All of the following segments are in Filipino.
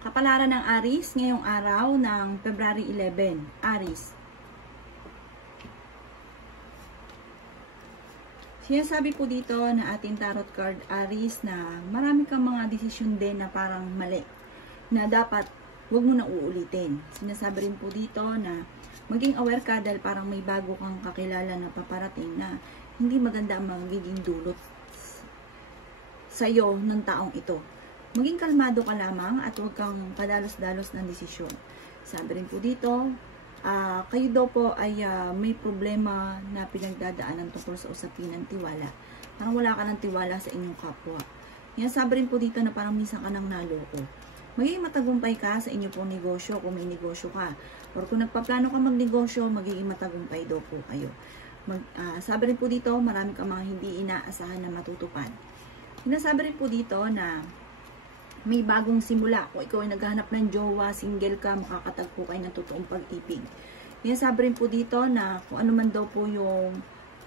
Kapalaran ng Aries ngayong araw ng February 11. Aries. Sinasabi po dito na ating tarot card Aries na marami kang mga desisyon din na parang mali. Na dapat huwag mo na uulitin. Sinasabi rin po dito na maging aware ka dahil parang may bago kang kakilala na paparating na hindi maganda ang magiging dulot sa iyo ng taong ito. Maging kalmado ka lamang at huwag kang padalos-dalos ng desisyon. Sabi rin po dito, kayo daw po ay may problema na pinagdadaanan tungkol sa usapin ng tiwala. Parang wala ka ng tiwala sa inyong kapwa. Yan, sabi rin po dito na parang minsan ka nang naloko. Magiging matagumpay ka sa inyong pong negosyo kung may negosyo ka. Or kung nagpaplano ka magnegosyo, magiging matagumpay daw po kayo. Sabi rin po dito, marami kang mga hindi inaasahan na matutupad. Sinasabi rin po dito na may bagong simula. Kung ikaw ay naghahanap ng jowa, single ka, makakatagpo kayo ng totoong pag-ibig. Yan, sabi rin po dito na kung ano man daw po yung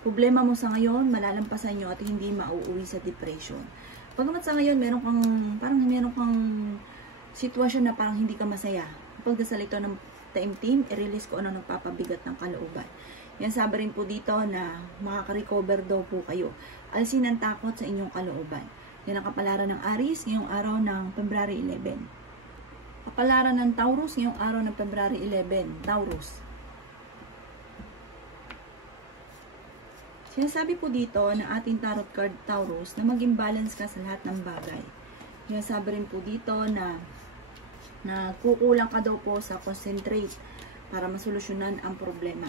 problema mo sa ngayon, malalampasan nyo at hindi mauuwi sa depression. Pagamat sa ngayon, meron kang sitwasyon na parang hindi ka masaya. Pagdasal ito ng team, i-release ko ano nagpapabigat ng kalooban. Yan, sabi rin po dito na makaka-recover daw po kayo. Alisin ang takot sa inyong kalooban. Yan ang kapalaran ng Aries ngayong araw ng February 11. Kapalaran ng Taurus ngayong araw ng February 11. Taurus. Sinasabi po dito ng ating tarot card Taurus na maging balance ka sa lahat ng bagay. Sinasabi rin po dito na kukulang ka daw po sa concentrate para masolusyonan ang problema.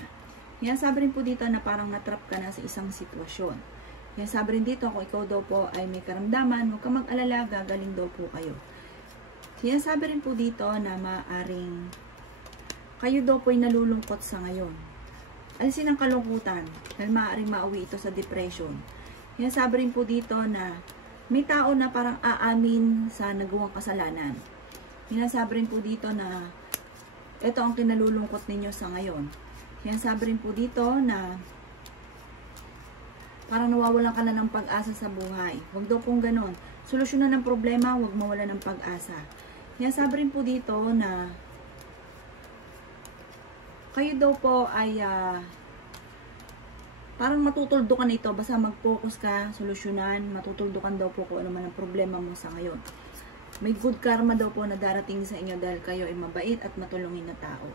Sinasabi rin po dito na parang natrap ka na sa isang sitwasyon. Yan, sabi rin dito, kung ikaw daw po ay may karamdaman, huwag ka mag-alala, gagaling daw po kayo. Yan, sabi rin po dito na maaring kayo daw po ay nalulungkot sa ngayon. Alisin ang kalungkutan, dahil maaring mauwi ito sa depression. Yan, sabi rin po dito na may tao na parang aamin sa nagawang kasalanan. Yan, sabi rin po dito na ito ang kinalulungkot ninyo sa ngayon. Yan, sabi rin po dito na parang nawawalan ka na ng pag-asa sa buhay. Huwag daw pong ganon. Solusyonan ng problema, huwag mawala ng pag-asa. Kaya sabi rin po dito na kayo daw po ay parang matutuldukan ito. Basta mag-focus ka, solusyonan, matutuldukan daw po kung ano man ang problema mo sa ngayon. May good karma daw po na darating sa inyo dahil kayo ay mabait at matulungin na tao.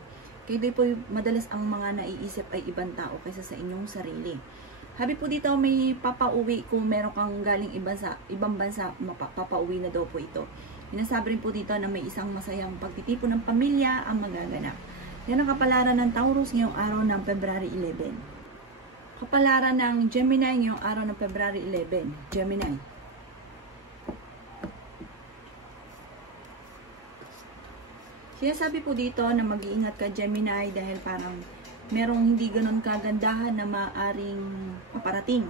Kayo daw po madalas ang mga naiisip ay ibang tao kaysa sa inyong sarili. Habi po dito may papauwi kung meron kang galing ibang bansa, papauwi na daw po ito. Sinasabi rin po dito na may isang masayang pagtitipon ng pamilya ang magaganap. Yan ang kapalaran ng Taurus ngayong araw ng February 11. Kapalaran ng Gemini ngayong araw ng February 11. Gemini. Sinasabi po dito na mag-iingat ka Gemini dahil parang merong hindi ganon kagandahan na maaring paparating.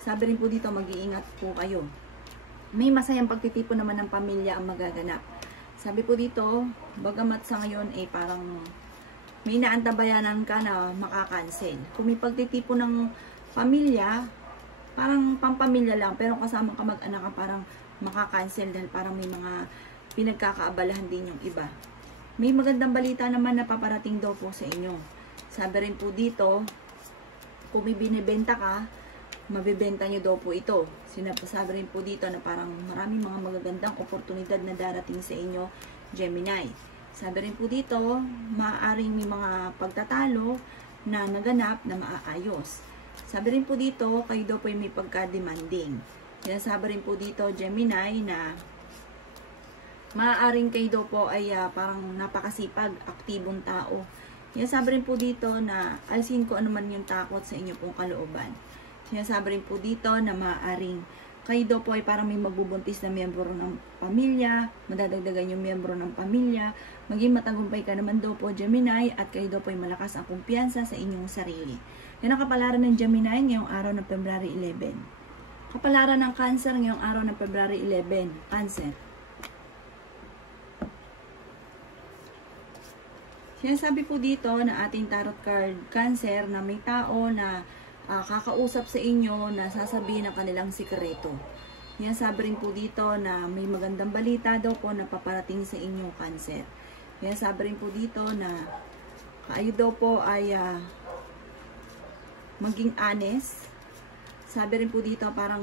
Sabi rin po dito, mag-iingat po kayo. May masayang pagtitipon naman ng pamilya ang magaganap. Sabi po dito, bagamat sa ngayon ay parang may naantabayanan ka na makakancel. Kung may pagtitipon ng pamilya, parang pampamilya lang, pero kasama ka mag-anak ka parang makakancel dahil parang may mga pinagkakaabalahan din yung iba. May magandang balita naman na paparating daw po sa inyo. Sabi rin po dito, kung may binibenta ka, mabibenta nyo daw po ito. Sabi rin po dito na parang maraming mga magagandang oportunidad na darating sa inyo, Gemini. Sabi rin po dito, maaaring may mga pagtatalo na naganap na maaayos. Sabi rin po dito, kayo daw po ay may pagka-demanding. Sabi rin po dito, Gemini, na maaaring kayo daw po ay parang napakasipag, aktibong tao. Sinasabi rin po dito na alisin ko ano man yung takot sa inyo pong kalooban. Sinasabi rin po dito na maaaring kayo daw po ay parang may magbubuntis na miyembro ng pamilya, madadagdagan yung miyembro ng pamilya, maging matagumpay ka naman daw po Gemini at kayo daw po ay malakas ang kumpiyansa sa inyong sarili. Yan ang kapalaran ng Gemini ngayong araw ng February 11. Kapalaran ng Cancer ngayong araw ng February 11. Cancer. Sinasabi po dito na ating tarot card Cancer na may tao na kakausap sa inyo na sasabihin ang kanilang sikreto. Sinasabi rin po dito na may magandang balita daw po na paparating sa inyong Cancer. Sinasabi rin po dito na kayo daw po ay maging honest. Sabi rin po dito parang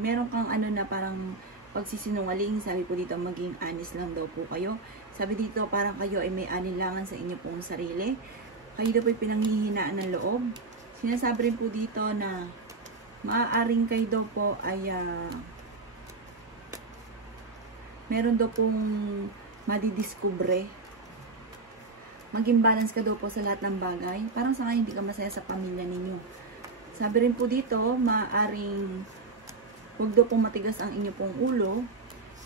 meron kang ano na parang pagsisinungaling. Sabi po dito maging honest lang daw po kayo. Sabi dito parang kayo ay may anilangan sa inyo pong sarili. Kayo daw po ay pinanghihinaan ng loob. Sinasabi rin po dito na maaaring kayo daw po ay meron daw pong madidiskubre. Maging balance ka daw po sa lahat ng bagay. Parang sa ngayon hindi ka masaya sa pamilya ninyo. Sabi rin po dito, maaaring huwag daw pong matigas ang inyo pong ulo.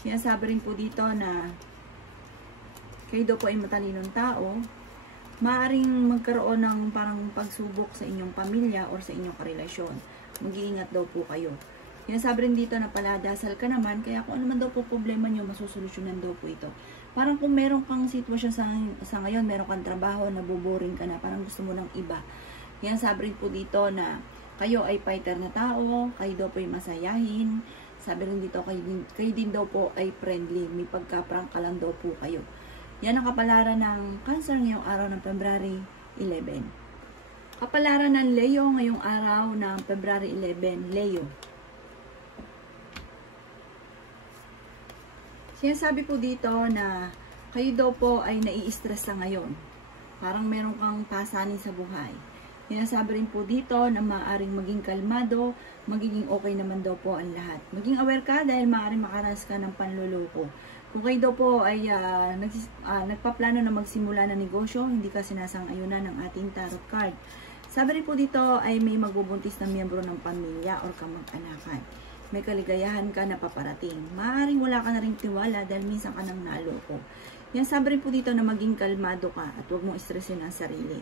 Sinasabi rin po dito na kayo daw po ay matalinong tao. Maaaring magkaroon ng parang pagsubok sa inyong pamilya or sa inyong karelasyon. Mag-iingat daw po kayo. Sinasabi rin dito na paladasal ka naman, kaya kung ano man daw po problema nyo, masusolusyonan daw po ito. Parang kung meron kang sitwasyon sa ngayon, meron kang trabaho, nabuboring ka na, parang gusto mo ng iba. Sinasabi rin po dito na kayo ay fighter na tao, kayo daw po ay masayahin. Sabi rin dito, kayo din daw po ay friendly, may pagka-prank ka lang daw po kayo. Yan ang kapalaran ng Cancer ngayong araw ng February 11. Kapalaran ng Leo ngayong araw ng February 11, Leo. Sinasabi po dito na kayo daw po ay nai-stress sa ngayon. Parang meron kang pasanin sa buhay. Sinasabi rin po dito na maaaring maging kalmado, magiging okay naman daw po ang lahat. Maging aware ka dahil maaaring makaranas ka ng panluloko. Kung kayo daw po ay nagpaplano na magsimula ng negosyo, hindi ka sinasang-ayunan ng ating tarot card. Sabi rin po dito ay may magbubuntis na miyembro ng pamilya or kamag-anakan. May kaligayahan ka na paparating. Maaaring wala ka na rin tiwala dahil minsan ka nang naloko. Yan, sabi rin po dito na maging kalmado ka at huwag mong stressin ang sarili.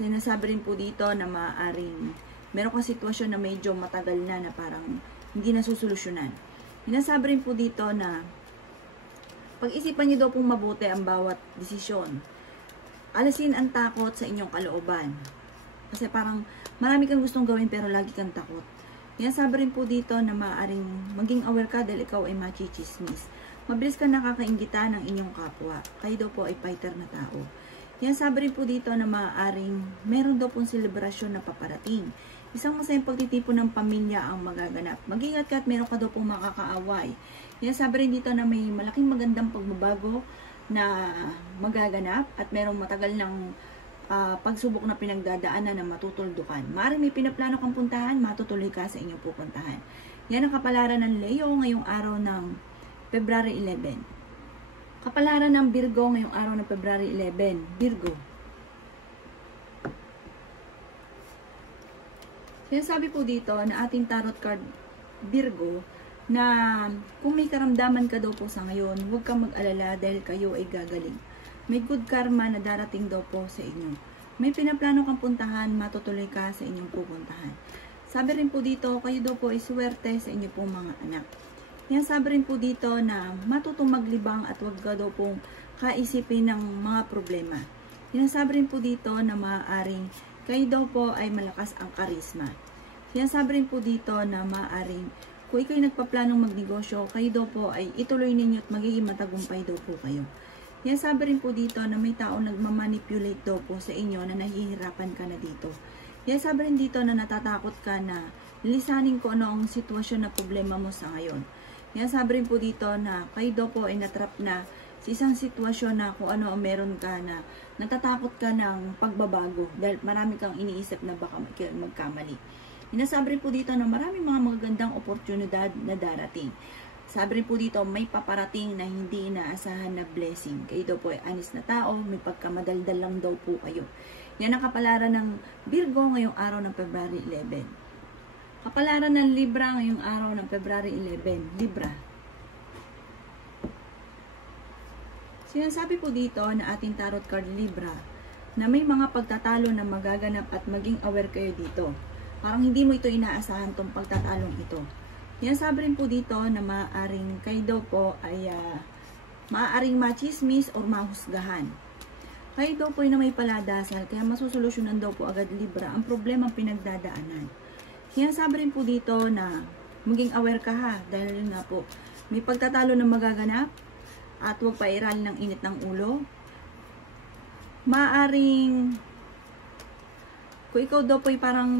Sinasabi rin po dito na maaaring meron kang sitwasyon na medyo matagal na parang hindi na susolusyonan. Sinasabi rin po dito na pag-isipan niyo daw pong mabuti ang bawat desisyon. Alisin ang takot sa inyong kalooban. Kasi parang marami kang gustong gawin pero lagi kang takot. Yan, sabi rin po dito na maaaring maging aware ka dahil ikaw ay machichismis. Mabilis ka nakakaingita ng inyong kapwa. Kayo daw po ay fighter na tao. Yan, sabi rin po dito na maaaring meron daw pong selebrasyon na paparating. Isang masayang pagtitipon ng pamilya ang magaganap. Mag-ingat ka at meron ka daw pong makakaaway. Yan, sabi rin dito na may malaking magandang pagbabago na magaganap at merong matagal ng pagsubok na pinagdadaanan na matutuldukan. Maaaring may pinaplano kang puntahan, matutuloy ka sa inyong pupuntahan. Yan ang kapalaran ng Leo ngayong araw ng February 11. Kapalaran ng Virgo ngayong araw ng February 11. Virgo. Sinasabi po dito na ating tarot card Virgo na kung may karamdaman ka daw po sa ngayon, huwag kang mag-alala dahil kayo ay gagaling. May good karma na darating daw po sa inyo. May pinaplano kang puntahan, matutuloy ka sa inyong pupuntahan. Sabi rin po dito, kayo daw po ay swerte sa inyo pong mga anak. Yan, sabi rin po dito na matutong maglibang at huwag ka daw pong kaisipin ng mga problema. Yan, sabi rin po dito na maaaring kayo daw po ay malakas ang karisma. Yan, sabi rin po dito na maaaring kung ikaw ay nagpaplanong magnegosyo, kayo daw po ay ituloy ninyo at magiging matagumpay daw po kayo. Yan, sabi rin po dito na may tao nagmamanipulate daw po sa inyo na nahihirapan ka na dito. Yan, sabi rin dito na natatakot ka na lisanin ko ano ang sitwasyon na problema mo sa ngayon. Yan, sabi rin po dito na kayo daw po ay natrap na sa isang sitwasyon na kung ano ang meron ka na natatakot ka ng pagbabago dahil marami kang iniisip na baka magkamali. Inasabi rin po dito na maraming mga magagandang oportunidad na darating. Sabi rin po dito, may paparating na hindi inaasahan na blessing. Kayo daw po ay honest na tao, may pagkamadaldal lang daw po kayo. Yan ang kapalaran ng Virgo ngayong araw ng February 11. Kapalaran ng Libra ngayong araw ng February 11. Libra. Sinasabi po dito na ating tarot card Libra na may mga pagtatalo na magaganap at maging aware kayo dito. Parang hindi mo ito inaasahan tong pagtatalong ito. Yan, sabi rin po dito na maaaring kayo daw po ay maaaring machismis or mahusgahan. Kayo daw po ay na may paladasal, kaya masusolusyonan daw po agad Libra ang problema pinagdadaanan. Yan, sabi rin po dito na maging aware ka ha, dahil nga po, may pagtatalo na magaganap at huwag pairalin ng init ng ulo. Maaring, kung ikaw daw po ay parang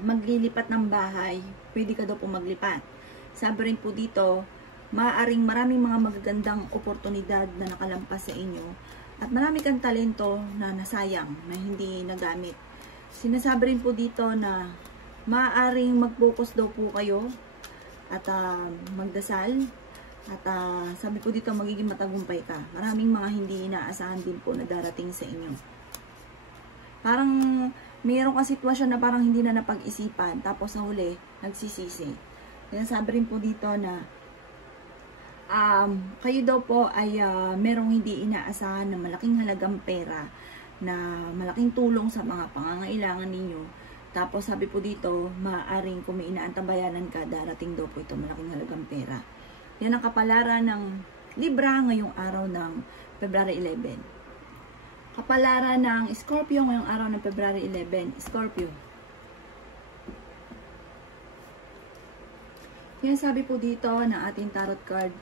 maglilipat ng bahay, pwede ka daw po maglipat. Sabi rin po dito, maaaring maraming mga magagandang oportunidad na nakalampas sa inyo at marami kang talento na nasayang, na hindi nagamit. Sinasabi rin po dito na maaaring mag-focus daw po kayo at magdasal at sabi po dito magiging matagumpay ka. Maraming mga hindi inaasahan din po na darating sa inyo. Parang mayroon kang sitwasyon na parang hindi na napag-isipan tapos na huli nagsisisi. Kaya sabi rin po dito na kayo daw po ay merong hindi inaasahan na malaking halagang pera na malaking tulong sa mga pangangailangan ninyo. Tapos sabi po dito, maaaring kung may inaantabayanan ka, darating daw po ito malaking halagang pera. Yan ang kapalaran ng Libra ngayong araw ng February 11. Kapalaran ng Scorpio ngayong araw ng February 11. Scorpio. Yan sabi po dito na ating tarot card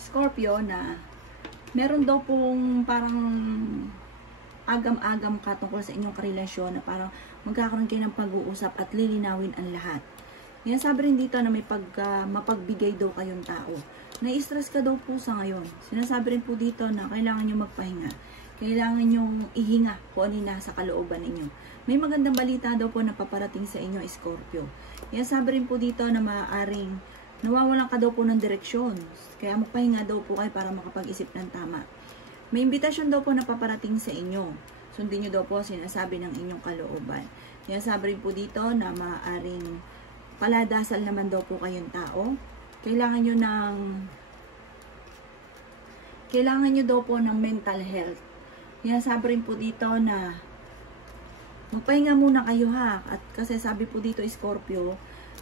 Scorpio na meron daw pong parang agam-agam ka tungkol sa inyong karelasyon na parang magkakaroon kayo ng pag-uusap at lilinawin ang lahat. Yan sabi rin dito na may mapagbigay daw kayong tao. Na-stress ka daw po sa ngayon. Sinasabi rin po dito na kailangan nyo magpahinga. Kailangan nyo ihinga kung ano nasa kalooban ninyo. May magandang balita daw po na paparating sa inyo, Scorpio. Yan sabi rin po dito na maaaring nawawalan ka daw po ng direksyon. Kaya magpahinga daw po kayo para makapag-isip ng tama. May imbitasyon daw po na paparating sa inyo. Sundin nyo daw po sinasabi ng inyong kalooban. Yan sabi rin po dito na maaaring paladasal naman daw po kayong tao. Kailangan nyo daw po ng mental health. Yan sabi rin po dito na magpahinga muna kayo ha. At kasi sabi po dito Scorpio,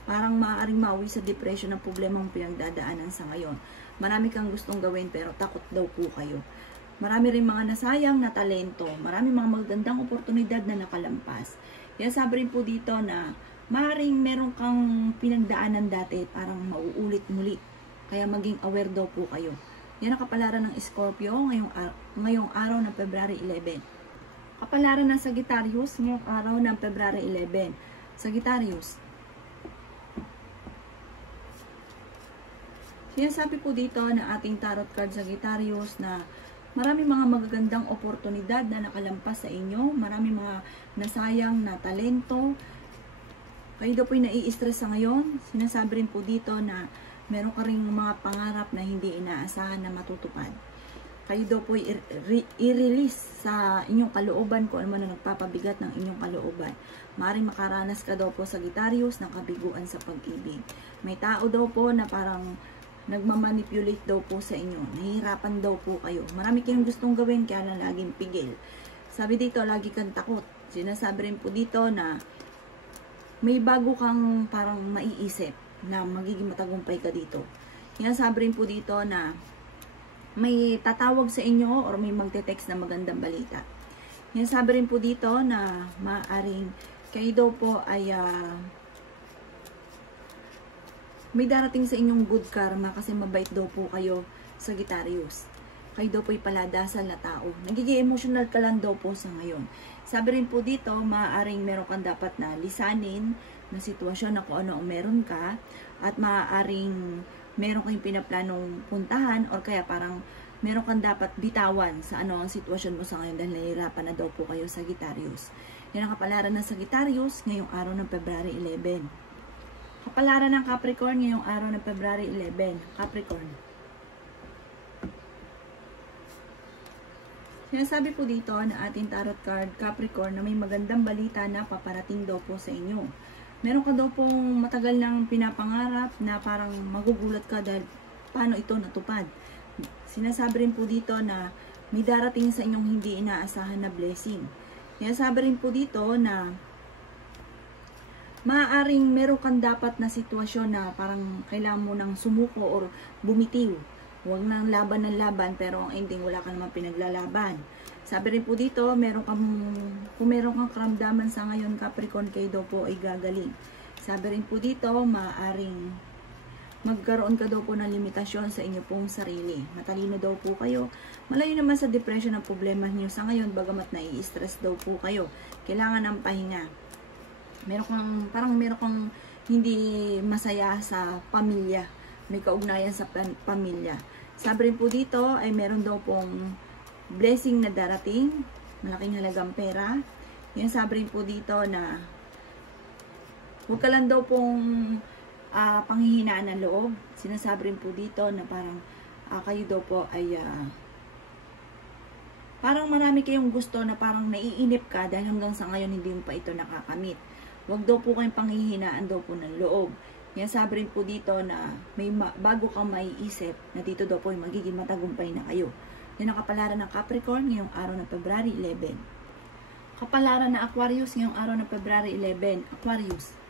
parang maaaring mauwi sa depression ng problemang pinagdadaanan sa ngayon. Marami kang gustong gawin pero takot daw po kayo. Marami rin mga nasayang na talento. Marami mga magandang oportunidad na nakalampas. Yan sabi rin po dito na maaaring meron kang pinagdaanan dati parang mauulit muli. Kaya maging aware daw po kayo. Yan ang kapalaran ng Scorpio ngayong araw ng February 11. Kapalaran ng Sagittarius ngayong araw ng February 11. Sagittarius. Sinasabi po dito na ating tarot card Sagittarius na marami mga magagandang oportunidad na nakalampas sa inyo. Marami mga nasayang na talento. Kayo daw po yung nai-stress sa ngayon. Sinasabi rin po dito na meron ka rin mga pangarap na hindi inaasahan na matutupad. Kayo daw po i-release sa inyong kalooban kung ano man na nagpapabigat ng inyong kalooban. Maaaring makaranas ka daw po Sagittarius ng kabiguan sa pag-ibig. May tao daw po na parang nagmamanipulate daw po sa inyo. Nahihirapan daw po kayo. Marami kayong gustong gawin kaya lang laging pigil. Sabi dito, lagi kang takot. Sinasabi rin po dito na may bago kang parang maiisip na magiging matagumpay ka dito. Sinasabi rin po dito na may tatawag sa inyo or may magte-text na magandang balita. Sinasabi rin po dito na maaaring kayo daw po ay may darating sa inyong good karma kasi mabait daw po kayo, Sagittarius. Kayo daw po ay paladasal na tao. Nagiging emotional ka lang daw po sa ngayon. Sabi rin po dito, maaaring meron kang dapat na lisanin na sitwasyon na kung ano ang meron ka at maaaring meron kayong pinaplanong puntahan or kaya parang meron kang dapat bitawan sa ano ang sitwasyon mo sa ngayon dahil nahihirapan na daw po kayo, Sagittarius. Yan ang kapalaran ng Sagittarius ngayong araw ng February 11. Kapalaran ng Capricorn ngayong araw ng February 11. Capricorn. Sinasabi po dito na ating tarot card Capricorn na may magandang balita na paparating daw po sa inyo. Meron ka daw pong matagal nang pinapangarap na parang magugulat ka dahil paano ito natupad. Sinasabi rin po dito na may darating sa inyong hindi inaasahan na blessing. Sinasabi rin po dito na maaaring meron kang dapat na sitwasyon na parang kailangan mo nang sumuko or bumitiw. Huwag nang laban ng laban pero ang ending wala ka naman pinaglalaban. Sabi rin po dito, kung meron kang karamdaman sa ngayon Capricorn, kayo daw po ay gagaling. Sabi rin po dito, maaaring magkaroon ka daw po ng limitasyon sa inyo pong sarili. Matalino daw po kayo. Malayo naman sa depression ang problema niyo sa ngayon, bagamat nai-stress daw po kayo. Kailangan ng pahinga. Parang meron kang hindi masaya sa pamilya. May kaugnayan sa pamilya. Sabi rin po dito ay meron daw pong blessing na darating. Malaking halagang pera. Yan, sabi rin po dito na huwag ka lang daw pong panghihinaan ng loob. Sinasabi rin po dito na parang kayo daw po ay parang marami kayong gusto na parang naiinip ka dahil hanggang sa ngayon hindi mo pa ito nakakamit. Huwag daw po kayong panghihinaan daw po ng loob. Yan, sabi rin po dito na may bago kang maiisip na dito daw po ay magiging matagumpay na kayo. Yan ang kapalaran ng Capricorn ngayong araw ng February 11. Kapalaran ng Aquarius ngayong araw ng February 11. Aquarius.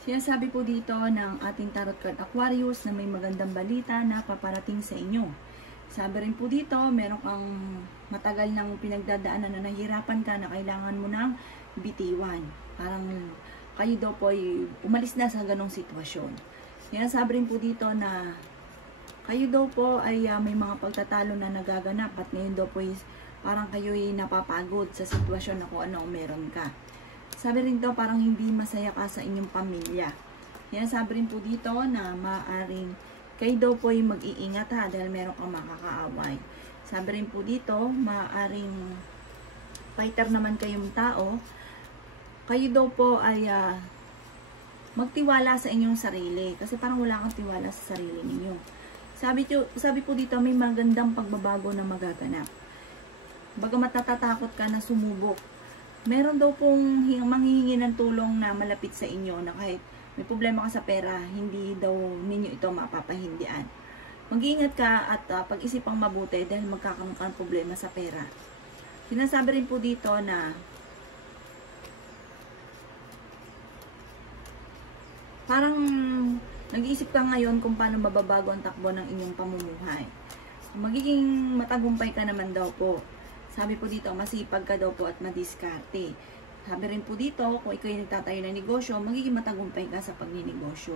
Sinasabi po dito ng ating tarot card Aquarius na may magandang balita na paparating sa inyo. Sabi rin po dito, meron kang matagal nang pinagdadaanan na nahihirapan ka na kailangan mo ng bitiwan. Parang kayo daw po ay umalis na sa ganong sitwasyon. Sinasabi rin po dito na kayo daw po ay may mga pagtatalo na nagaganap at ngayon daw po ay parang kayo ay napapagod sa sitwasyon na kung ano meron ka. Sabi rin daw parang hindi masaya ka sa inyong pamilya. Yan, sabi rin po dito na maaaring kayo daw po ay mag-iingat ha dahil meron kang makakaaway. Sabi rin po dito, maaaring fighter naman kayong tao. Kayo daw po ay magtiwala sa inyong sarili kasi parang wala kang tiwala sa sarili ninyo. Sabi po dito may magandang pagbabago na magaganap. Bagamat natatakot ka na sumubok, meron daw pong manghihingi ng tulong na malapit sa inyo na kahit may problema ka sa pera, hindi daw ninyo ito mapapahindian. Mag-iingat ka at pag-isipang mabuti dahil magkakaroon ka ng problema sa pera. Sinasabi rin po dito na parang nag-iisip ka ngayon kung paano mababago ang takbo ng inyong pamumuhay. Magiging matagumpay ka naman daw po. Sabi po dito, masipag ka daw po at madiskarte. Sabi rin po dito, kung ikaw yung nagtatayo ng negosyo, magiging matagumpay ka sa pagninegosyo.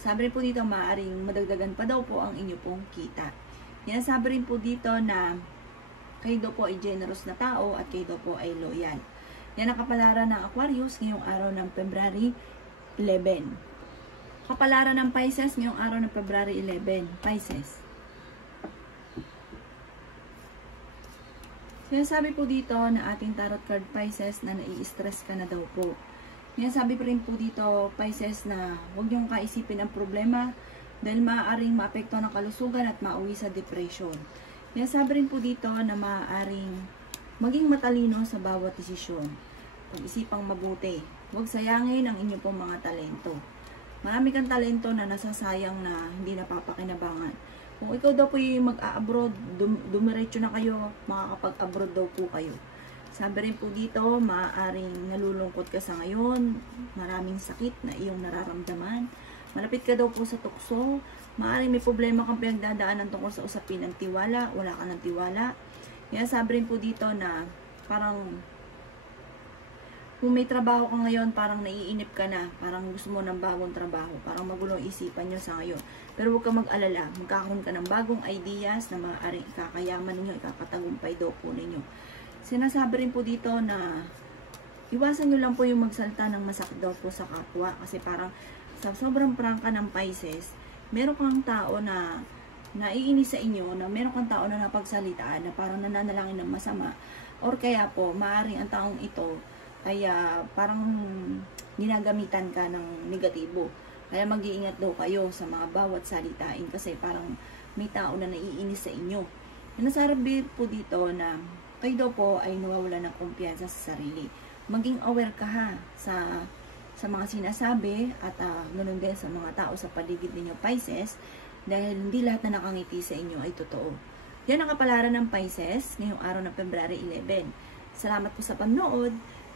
Sabi rin po dito, maaaring madagdagan pa daw po ang inyo pong kita. Yan, sabi rin po dito na kayo daw po ay generous na tao at kayo daw po ay loyal. Yan ang kapalaran ng Aquarius ngayong araw ng February 11. Kapalaran ng Pisces ngayong araw ng February 11. Pisces. Sinasabi po dito na ating tarot card Pisces na nai-stress ka na daw po. Sinasabi pa rin po dito Pisces na huwag niyong kaisipin ang problema dahil maaaring maapektuhan ang kalusugan at mauwi sa depression. Sinasabi rin po dito na maaaring maging matalino sa bawat desisyon. Pag-isipang mabuti. Huwag sayangin ang inyong pong mga talento. Marami kang talento na nasasayang na hindi napapakinabangan. Kung ikaw daw po yung mag-a-abroad, dumiretso na kayo, makakapag-abroad daw po kayo. Sabi rin po dito, maaaring nalulungkot ka sa ngayon, maraming sakit na iyong nararamdaman. Malapit ka daw po sa tukso, maaaring may problema kang pinagdadaanan tungkol sa usapin ng tiwala, wala ka ng tiwala. Kaya sabi rin po dito na parang kung may trabaho ka ngayon, parang naiinip ka na, parang gusto mo ng bagong trabaho, parang magulong isipan nyo sa ngayon. Pero huwag ka mag-alala, magkakaroon ka ng bagong ideas na maaaring ikakayaman ninyo, ikakatagumpay daw po ninyo. Sinasabi rin po dito na iwasan nyo lang po yung magsalta ng masakit daw po sa kapwa kasi parang sa sobrang prangka ng Pisces, meron kang tao na naiinis sa inyo, na meron kang tao na napagsalitaan, na parang nananalangin ng masama, or kaya po, maaaring ang taong ito ay parang ginagamitan ka ng negatibo. Kaya mag-iingat daw kayo sa mga bawat salitain kasi parang may tao na naiinis sa inyo. Nasabi po dito na kayo daw po ay nawawala ng kumpiyansa sa sarili. Maging aware ka ha sa mga sinasabi at ganoon din sa mga tao sa paligid ninyo Pisces dahil hindi lahat na nakangiti sa inyo ay totoo. Yan ang kapalaran ng Pisces ngayong araw ng February 11. Salamat po sa panonood.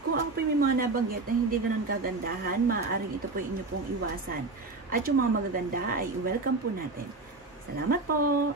Kung ako po may mga nabanggit na hindi ganun kagandahan, maaaring ito po inyo pong iwasan. At yung mga magaganda ay welcome po natin. Salamat po!